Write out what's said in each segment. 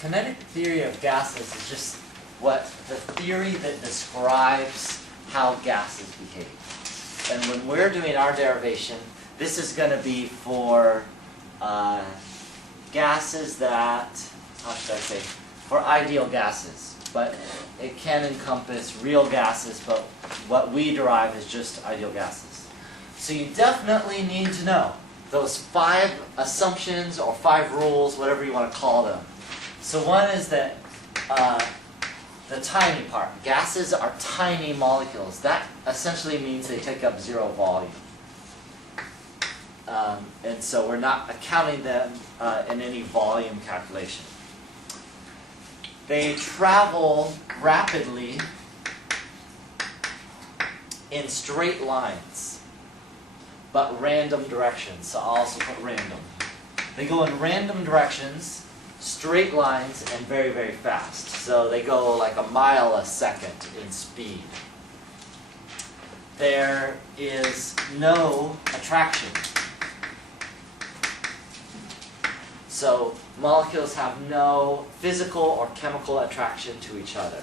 kinetic theory of gases is just the theory that describes how gases behave. And when we're doing our derivation, this is going to be for gases that, how should I say, for ideal gases. But it can encompass real gases, but what we derive is just ideal gases. So you definitely need to know those 5 assumptions or 5 rules, whatever you want to call them. So one is that the tiny part. Gases are tiny molecules. That essentially means they take up 0 volume. And so we're not accounting them in any volume calculation. They travel rapidly in straight lines, but random directions. So I'll also put random. They go in random directions, straight lines, and very, very fast. So they go like a mile a second in speed. There is no attraction. So molecules have no physical or chemical attraction to each other.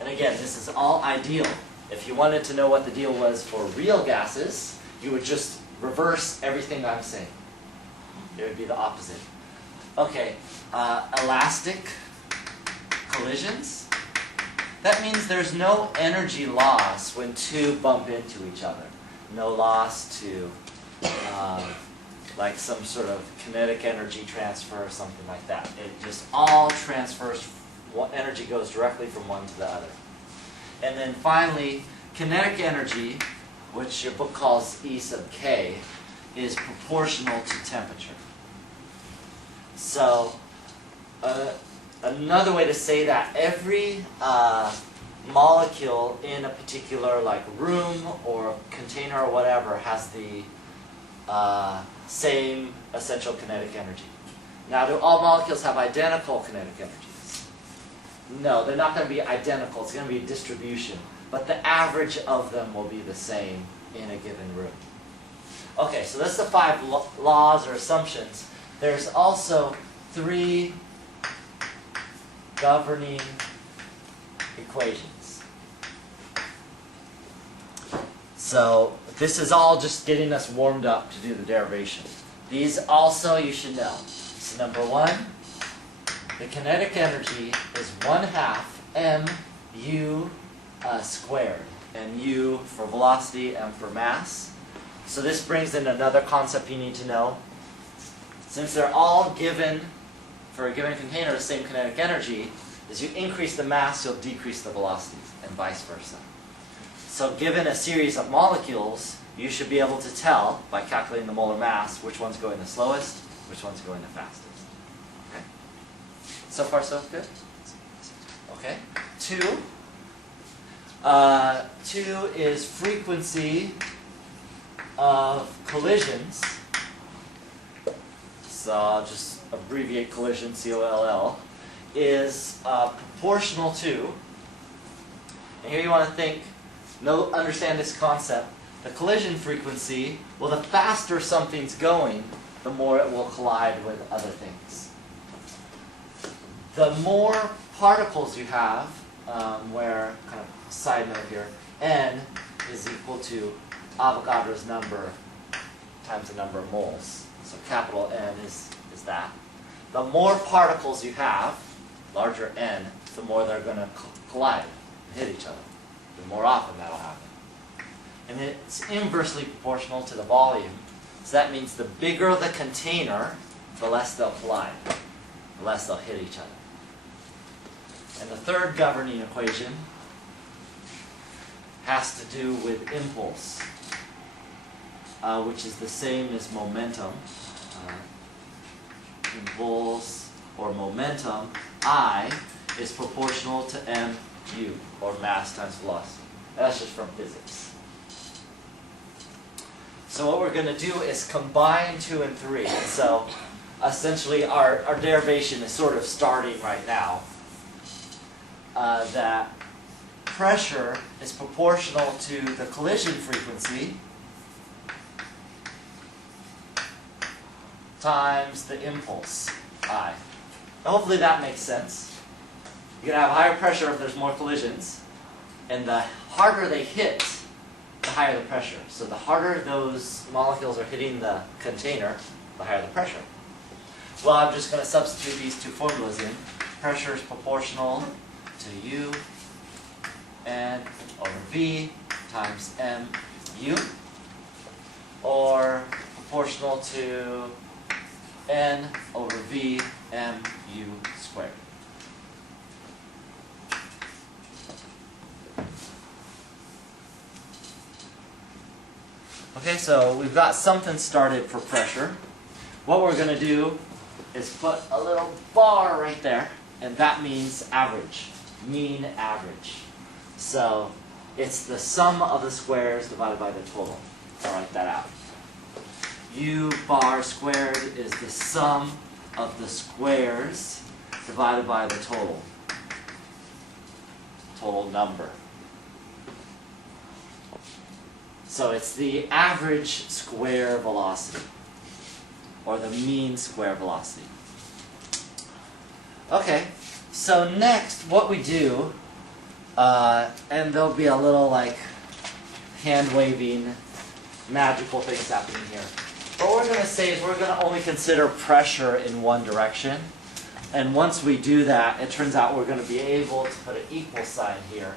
And again, this is all ideal. If you wanted to know what the deal was for real gases, you would just reverse everything I'm saying. It would be the opposite. Okay, elastic collisions. That means there's no energy loss when 2 bump into each other. No loss to like some sort of kinetic energy transfer or something like that. It just all transfers, energy goes directly from one to the other. And then finally, kinetic energy, which your book calls E sub k, is proportional to temperature. So another way to say that, every molecule in a particular like room or container or whatever has the same essential kinetic energy. Now, do all molecules have identical kinetic energies? No, they're not going to be identical. It's going to be a distribution. But the average of them will be the same in a given room. Okay, so that's the 5 laws or assumptions. There's also 3 governing equations. So this is all just getting us warmed up to do the derivation. These also you should know. So number 1, the kinetic energy is 1/2 mu squared. And u for velocity, m for mass. So this brings in another concept you need to know. Since they're all given, for a given container, the same kinetic energy, as you increase the mass, you'll decrease the velocity, and vice versa. So given a series of molecules, you should be able to tell, by calculating the molar mass, which one's going the slowest, which one's going the fastest. Okay? So far, so good? Okay. 2. 2 is frequency of collisions. So I'll just abbreviate collision, COLL, is proportional to, and here you want to think, understand this concept. The collision frequency, well, the faster something's going, the more it will collide with other things. The more particles you have, where, kind of side note here, n is equal to Avogadro's number times the number of moles. So capital N is that. The more particles you have, larger n, the more they're going to collide, hit each other. The more often that'll happen. And it's inversely proportional to the volume. So that means the bigger the container, the less they'll collide, the less they'll hit each other. And the third governing equation has to do with impulse, which is the same as momentum. Impulse or momentum, I, is proportional to mu, or mass times velocity. That's just from physics. So what we're going to do is combine 2 and 3. And so essentially our derivation is sort of starting right now. That pressure is proportional to the collision frequency times the impulse, I. Hopefully that makes sense. You're going to have higher pressure if there's more collisions, and the harder they hit, the higher the pressure. So the harder those molecules are hitting the container, the higher the pressure. Well, I'm just going to substitute these two formulas in. Pressure is proportional to U N over V times mu, or proportional to N over V mu squared. Okay, so we've got something started for pressure. What we're going to do is put a little bar right there, and that means average, mean average. So it's the sum of the squares divided by the total. I'll write that out. U bar squared is the sum of the squares divided by the total number. So it's the average square velocity, or the mean square velocity. Okay, so next what we do, and there'll be a little like hand-waving magical things happening here. What we're going to say is we're going to only consider pressure in one direction. And once we do that, it turns out we're going to be able to put an equal sign here.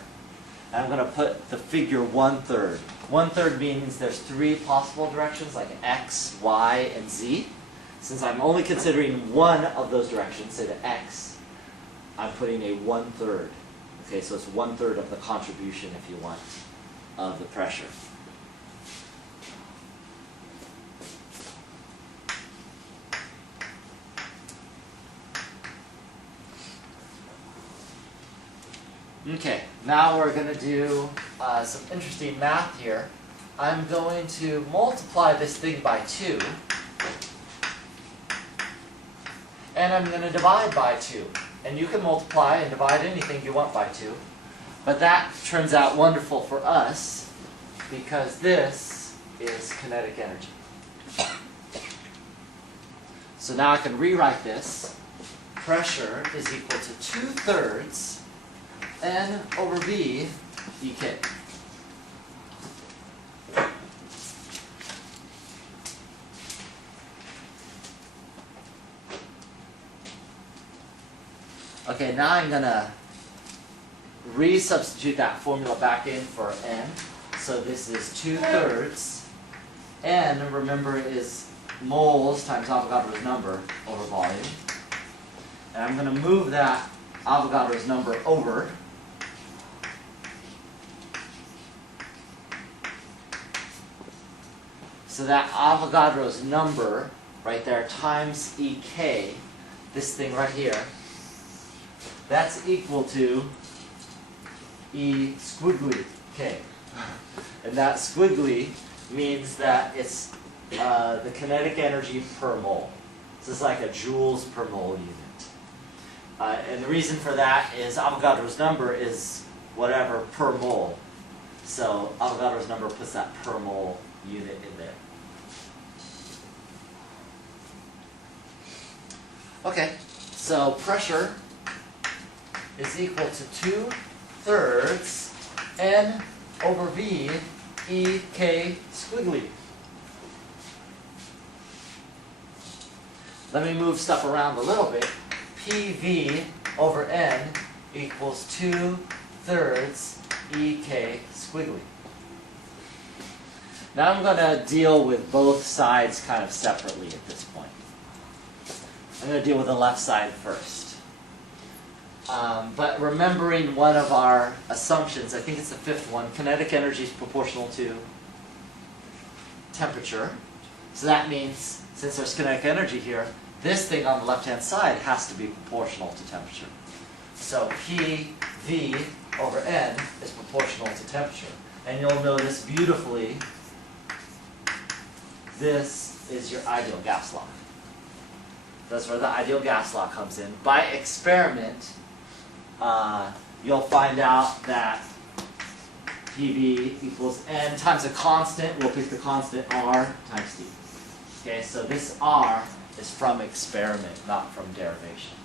And I'm going to put the figure 1/3. 1/3 means there's three possible directions, like x, y, and z. Since I'm only considering one of those directions, say the x, I'm putting a 1/3. Okay, so it's 1/3 of the contribution, if you want, of the pressure. Okay, now we're going to do some interesting math here. I'm going to multiply this thing by 2, and I'm going to divide by 2. And you can multiply and divide anything you want by 2, but that turns out wonderful for us because this is kinetic energy. So now I can rewrite this. Pressure is equal to 2/3 N over V dk. Okay, now I'm going to resubstitute that formula back in for N. So this is 2/3. N, remember, is moles times Avogadro's number over volume. And I'm going to move that Avogadro's number over. So that Avogadro's number right there times EK, this thing right here, that's equal to E squiggly K. And that squiggly means that it's the kinetic energy per mole. This is like a joules per mole unit. And the reason for that is Avogadro's number is whatever per mole. So Avogadro's number puts that per mole unit in there. Okay, so pressure is equal to 2/3 N over V E K squiggly. Let me move stuff around a little bit. PV over N equals 2/3 EK squiggly. Now I'm going to deal with both sides kind of separately at this point. I'm going to deal with the left side first. But remembering one of our assumptions, I think it's the fifth one, kinetic energy is proportional to temperature. So that means, since there's kinetic energy here, this thing on the left-hand side has to be proportional to temperature. So PV over N is proportional to temperature. And you'll know this beautifully. This is your ideal gas law. That's where the ideal gas law comes in. By experiment, you'll find out that PV equals N times a constant. We'll pick the constant R times T. Okay, so this R is from experiment, not from derivation.